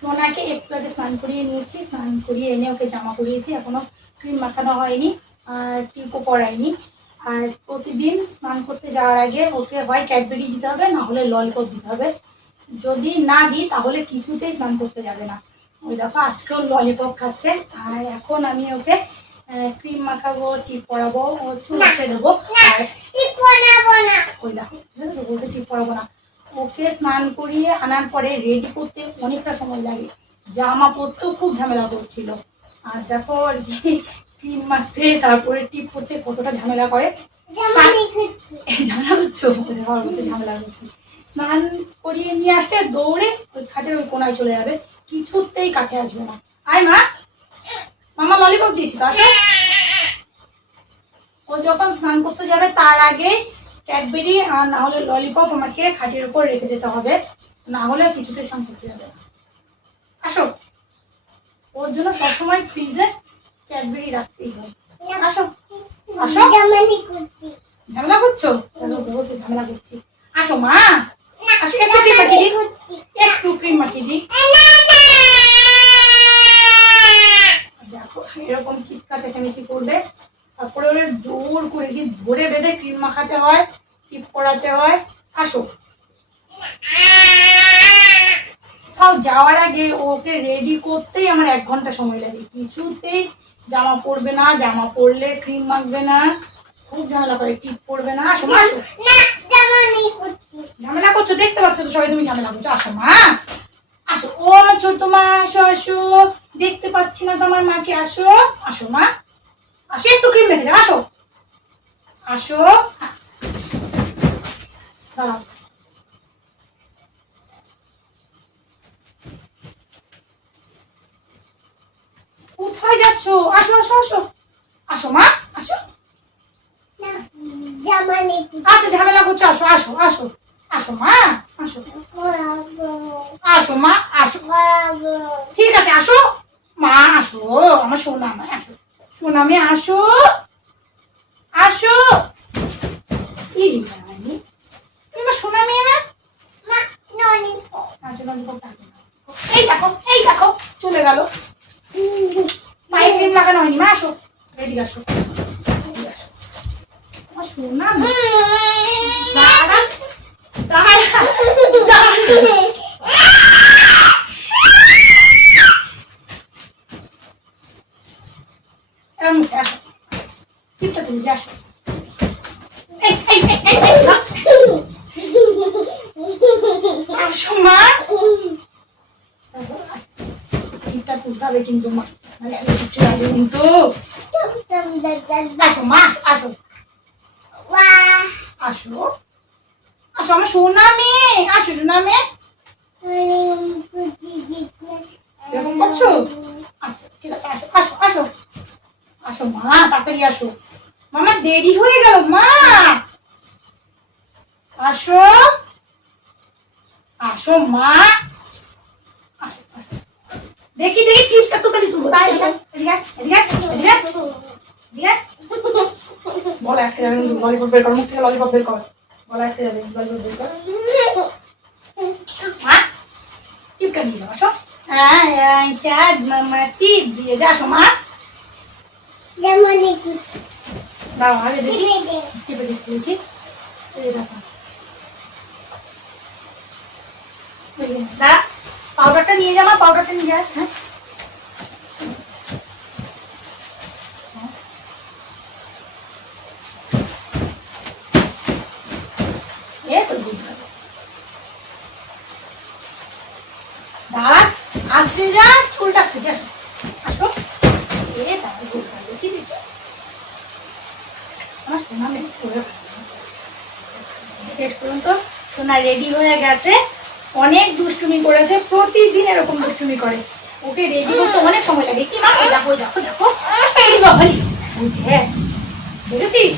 সোনাকে একটু আগে স্নান করিয়ে নিয়ে এসেছি, স্নান করিয়ে এনে ওকে জামা পরিয়েছি, এখনও ক্রিম মাখানো হয়নি আর টিপও পরাইনি। আর প্রতিদিন স্নান করতে যাওয়ার আগে ওকে হয় ক্যাডবেরি দিতে হবে, না হলে ললিপপ দিতে হবে। যদি না দিই তাহলে কিছুতেই স্নান করতে যাবে না। ওই দেখো আজকেও ললিপপ খাচ্ছে। আর এখন আমি ওকে ক্রিম মাখাবো, টিপ পরাবো, ও চুল এসে দেবো। আর ওই দেখো ঠিক আছে, বলতে টিপ পরাবো না। ওকে স্নান করিয়ে আনার পরে রেডি করতে অনেকটা সময় লাগে, জামা পরতেও খুব ঝামেলা করছিল। আর দেখো আর কি ক্রিম মাখতে তারপরে টিপ করতে কতটা ঝামেলা করে। ঝামেলা করছো? দেখো বলছে ঝামেলা করছি। স্নান করিয়ে নিয়ে আসতে দৌড়ে ওই খাটের ওই কোনায় চলে যাবে, কিছুতেই কাছে আসবে না। আয় মা, মামা ললিপপ দিয়েছি তো, আসো। ও যখন স্নান করতে যাবে তার আগে ক্যাডবেরি আর না হলে ললিপপ আমাকে খাটের উপর রেখে যেতে হবে, না হলে কিছুতে স্নান করতে যাবে না। আসো, ওর জন্য সবসময় ফ্রিজে ক্যাডবেরি রাখতেই হয়। আসো আসো, ঝামেলা করছো? বলছে ঝামেলা করছি। আসো মা, আসো, একটু ক্রিম মাখিয়ে দিই, একটু ক্রিম মাখিয়ে দিই। দেখো এরকম চিৎকার চেঁচামেচি করবে, তারপরে ওরে জোর করে কি ধরে বেঁধে ক্রিম মাখাতে হয়, টিপ করাতে হয়। আসো, কোথাও যাওয়ার আগে ওকে রেডি করতেই আমার 1 ঘন্টা সময় লাগে, কিছুতেই জামা পরবে না, জামা পরলে ক্রিম মাখবে না, খুব ঝামেলা করে, টিপ পরবে না। আসো মা, ঝামেলা করছো দেখতে পাচ্ছ তো সবাই, তুমি ঝামেলা করছো। আসো মা, আসো, ও আমার ছোট মা, আসো আসো, দেখতে পাচ্ছি না তোমার মাকে, আসো আসো মা, আসো, একটু ক্রিম মেখে যাও, আসো আসো। দাঁড়াও, কোথায় যাচ্ছ? আসো আসো আসো, আসো মা, আসো। আচ্ছা ঝামেলা করছো, আসো আসো আসো, আসো মা, আসো আসো মা, আসো, ঠিক আছে আসো মা, আসো আমার সোনা মা, আসো সোনা মেয়ে, আসো আসো। এই আমার সোনা মেয়ে না, এই দেখো এই দেখো চলে গেল, পায়ে ক্রিম লাগানো হয়নি। মা আসো, এদিকে আসো, আমার সোনা দাঁড়া দাঁড়া দাঁড়া, এর মুখে আসো, টিপটা তুমি আসো, আসো মা, টিপটা তুলতে হবে কিন্তু মা, মানে আমি কিচ্ছু আসবে কিন্তু। আসো মা, আসো আসো আসো, আমার সোনা মেয়ে, আসো সোনা মেয়ে। এরকম করছো? আচ্ছা ঠিক আছে, আসো আসো আসো, আসো মা, তাড়াতাড়ি আসো, মামা দেরি হয়ে গেল মা, আসো আসো মা, আসো আসো, দেখি দেখি টিপটা তো তাড়াতাড়ি তুলবো, তাই এদিকে এদিকে এদিকে এদিকে, বলা একটা যাবে, ললিপপ বের কর, মুখ থেকে ললিপপ বের কর, বলা একটা যাবে, ললিপপ বের কর, মা টিপটা দিয়ে যাও, আসো। চাঁদ মামা টিপ দিয়ে যা, আসো মা, দাও আগে দেখি, চেপে দিচ্ছি দেখি, এই দেখো দাঁড়া, পাউডারটা নিয়ে যা মা, পাউডারটা নিয়ে যা। হ্যাঁ দাঁড়া, আছে যা, চুলটা সেজে আসো, আসো, এ তাই দেখি দেখি, আমার সোনা মেয়ে করে শেষ পর্যন্ত সোনা রেডি হয়ে গেছে, অনেক দুষ্টুমি করেছে, প্রতিদিন এরকম দুষ্টুমি করে, ওকে রেডি করতে অনেক সময় লাগে। কি মা, ওই দেখো ওই দেখো দেখো, দেখেছিস?